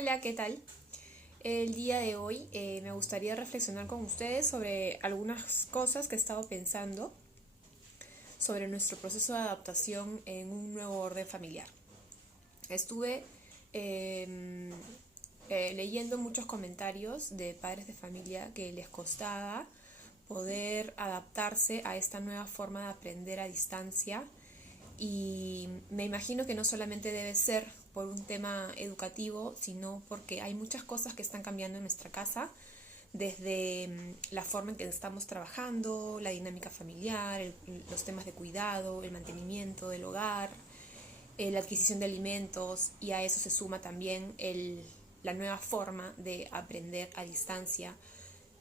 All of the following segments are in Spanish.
Hola, ¿qué tal? El día de hoy me gustaría reflexionar con ustedes sobre algunas cosas que he estado pensando sobre nuestro proceso de adaptación en un nuevo orden familiar. Estuve em, leyendo muchos comentarios de padres de familia que les costaba poder adaptarse a esta nueva forma de aprender a distancia y me imagino que no solamente debe ser por un tema educativo, sino porque hay muchas cosas que están cambiando en nuestra casa, desde la forma en que estamos trabajando, la dinámica familiar, los temas de cuidado, el mantenimiento del hogar, la adquisición de alimentos, y a eso se suma también la nueva forma de aprender a distancia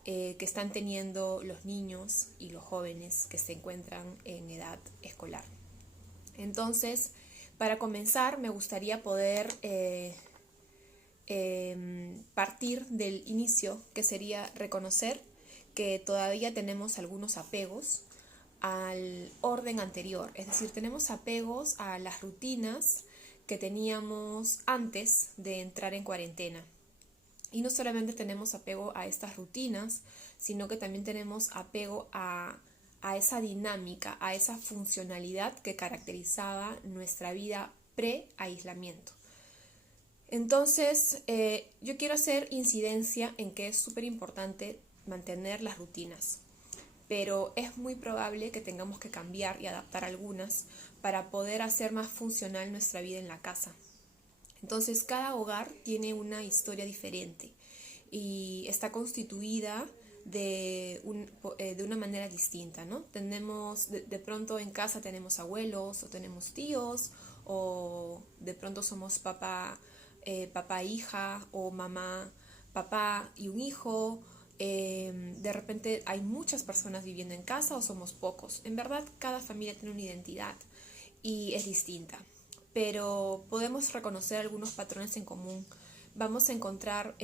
que están teniendo los niños y los jóvenes que se encuentran en edad escolar. Entonces, para comenzar, me gustaría poder partir del inicio, que sería reconocer que todavía tenemos algunos apegos al orden anterior, es decir, tenemos apegos a las rutinas que teníamos antes de entrar en cuarentena. Y no solamente tenemos apego a estas rutinas, sino que también tenemos apego a esa dinámica, a esa funcionalidad que caracterizaba nuestra vida pre-aislamiento. Entonces, yo quiero hacer incidencia en que es súper importante mantener las rutinas, pero es muy probable que tengamos que cambiar y adaptar algunas para poder hacer más funcional nuestra vida en la casa. Entonces, cada hogar tiene una historia diferente y está constituida de una manera distinta, ¿no? Tenemos, de pronto en casa tenemos abuelos o tenemos tíos, o de pronto somos papá, hija, o mamá, papá y un hijo. De repente hay muchas personas viviendo en casa o somos pocos. En verdad, cada familia tiene una identidad y es distinta, pero podemos reconocer algunos patrones en común. Vamos a encontrar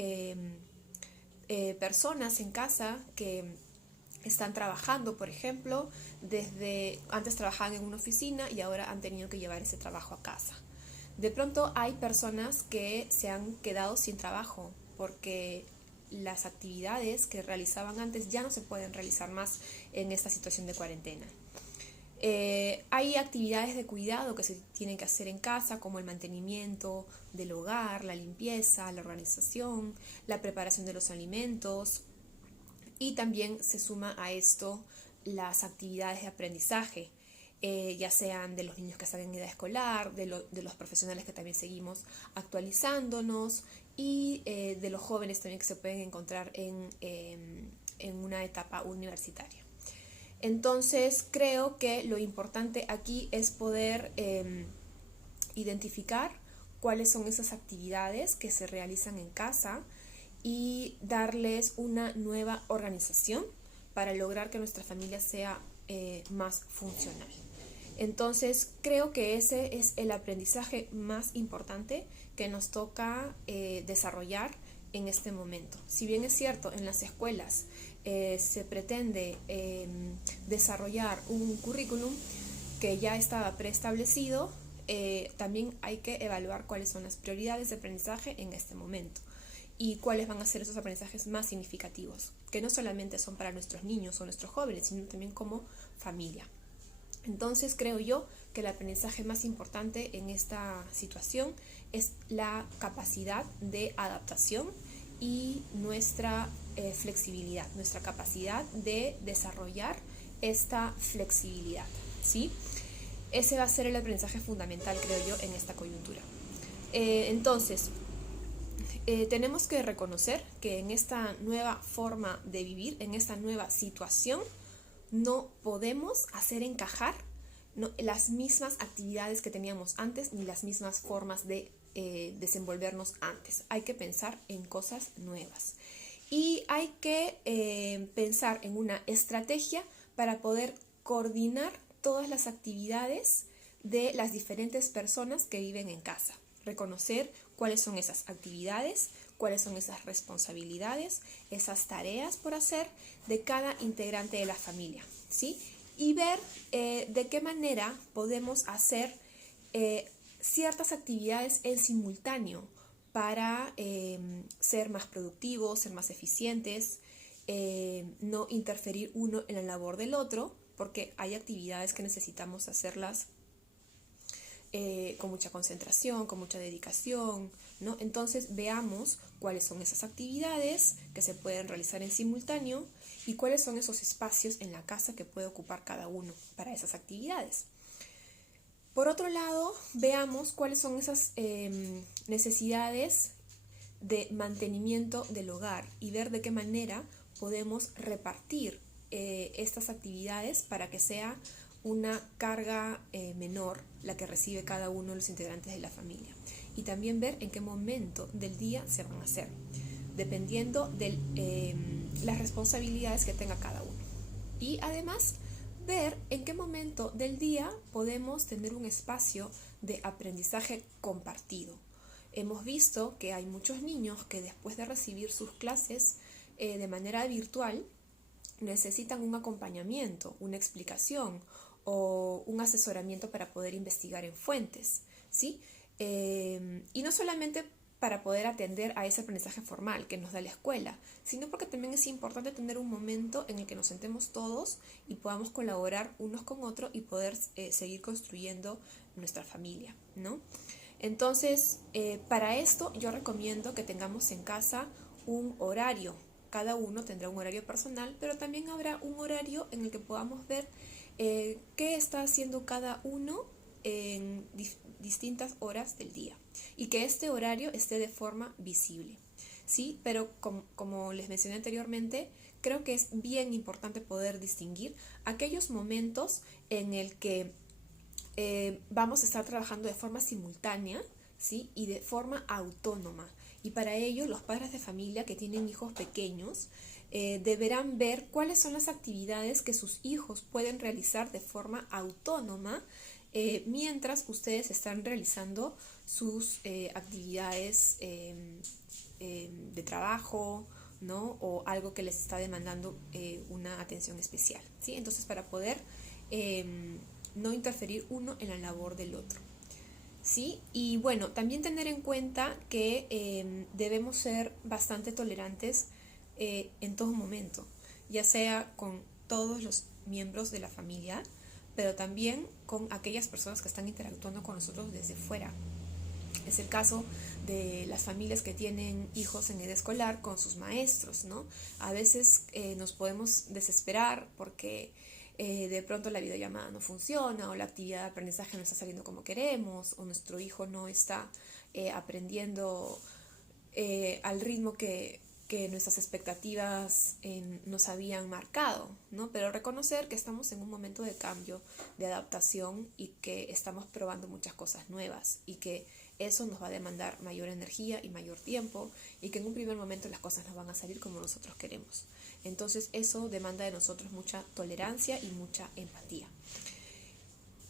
personas en casa que están trabajando, por ejemplo, desde antes trabajaban en una oficina y ahora han tenido que llevar ese trabajo a casa. De pronto hay personas que se han quedado sin trabajo porque las actividades que realizaban antes ya no se pueden realizar más en esta situación de cuarentena. Hay actividades de cuidado que se tienen que hacer en casa, como el mantenimiento del hogar, la limpieza, la organización, la preparación de los alimentos, y también se suma a esto las actividades de aprendizaje, ya sean de los niños que están en edad escolar, de los profesionales que también seguimos actualizándonos, y de los jóvenes también que se pueden encontrar en una etapa universitaria. Entonces creo que lo importante aquí es poder identificar cuáles son esas actividades que se realizan en casa y darles una nueva organización para lograr que nuestra familia sea más funcional. Entonces creo que ese es el aprendizaje más importante que nos toca desarrollar en este momento. Si bien es cierto, en las escuelas se pretende desarrollar un currículum que ya estaba preestablecido, también hay que evaluar cuáles son las prioridades de aprendizaje en este momento y cuáles van a ser esos aprendizajes más significativos, que no solamente son para nuestros niños o nuestros jóvenes, sino también como familia. Entonces creo yo que el aprendizaje más importante en esta situación es la capacidad de adaptación y nuestra flexibilidad, nuestra capacidad de desarrollar esta flexibilidad, ¿sí? Ese va a ser el aprendizaje fundamental, creo yo, en esta coyuntura. Entonces, tenemos que reconocer que en esta nueva forma de vivir, en esta nueva situación, no podemos hacer encajar las mismas actividades que teníamos antes ni las mismas formas de desenvolvernos antes. Hay que pensar en cosas nuevas y hay que pensar en una estrategia para poder coordinar todas las actividades de las diferentes personas que viven en casa. Reconocer cuáles son esas actividades, cuáles son esas responsabilidades, esas tareas por hacer de cada integrante de la familia, ¿sí? Y ver de qué manera podemos hacer ciertas actividades en simultáneo para ser más productivos, ser más eficientes, no interferir uno en la labor del otro, porque hay actividades que necesitamos hacerlas con mucha concentración, con mucha dedicación, ¿no? Entonces veamos cuáles son esas actividades que se pueden realizar en simultáneo y cuáles son esos espacios en la casa que puede ocupar cada uno para esas actividades. Por otro lado, veamos cuáles son esas necesidades de mantenimiento del hogar y ver de qué manera podemos repartir estas actividades para que sea una carga menor la que recibe cada uno de los integrantes de la familia. Y también ver en qué momento del día se van a hacer, dependiendo de las responsabilidades que tenga cada uno. Y además, ver en qué momento del día podemos tener un espacio de aprendizaje compartido. Hemos visto que hay muchos niños que después de recibir sus clases de manera virtual necesitan un acompañamiento, una explicación o un asesoramiento para poder investigar en fuentes, ¿sí? Y no solamente para poder atender a ese aprendizaje formal que nos da la escuela, sino porque también es importante tener un momento en el que nos sentemos todos y podamos colaborar unos con otros y poder seguir construyendo nuestra familia, ¿no? Entonces, para esto yo recomiendo que tengamos en casa un horario. Cada uno tendrá un horario personal, pero también habrá un horario en el que podamos ver qué está haciendo cada uno en distintas horas del día y que este horario esté de forma visible, ¿sí? Pero como les mencioné anteriormente, creo que es bien importante poder distinguir aquellos momentos en el que vamos a estar trabajando de forma simultánea, ¿sí? Y de forma autónoma. Y para ello, los padres de familia que tienen hijos pequeños deberán ver cuáles son las actividades que sus hijos pueden realizar de forma autónoma mientras ustedes están realizando sus actividades de trabajo, ¿no? O algo que les está demandando una atención especial, ¿sí? Entonces, para poder no interferir uno en la labor del otro, ¿sí? Y bueno, también tener en cuenta que debemos ser bastante tolerantes en todo momento, ya sea con todos los miembros de la familia, pero también con aquellas personas que están interactuando con nosotros desde fuera. Es el caso de las familias que tienen hijos en edad escolar con sus maestros, ¿no? A veces nos podemos desesperar porque de pronto la videollamada no funciona o la actividad de aprendizaje no está saliendo como queremos o nuestro hijo no está aprendiendo al ritmo que nuestras expectativas nos habían marcado, ¿no? Pero reconocer que estamos en un momento de cambio, de adaptación y que estamos probando muchas cosas nuevas y que eso nos va a demandar mayor energía y mayor tiempo y que en un primer momento las cosas no van a salir como nosotros queremos. Entonces eso demanda de nosotros mucha tolerancia y mucha empatía.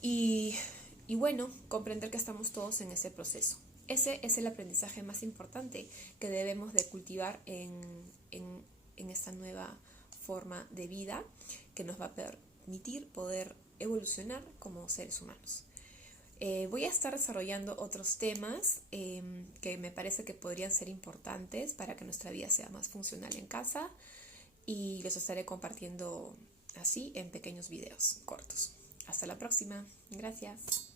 Y bueno, comprender que estamos todos en ese proceso. Ese es el aprendizaje más importante que debemos de cultivar en esta nueva forma de vida que nos va a permitir poder evolucionar como seres humanos. Voy a estar desarrollando otros temas que me parece que podrían ser importantes para que nuestra vida sea más funcional en casa y los estaré compartiendo así en pequeños videos cortos. Hasta la próxima. Gracias.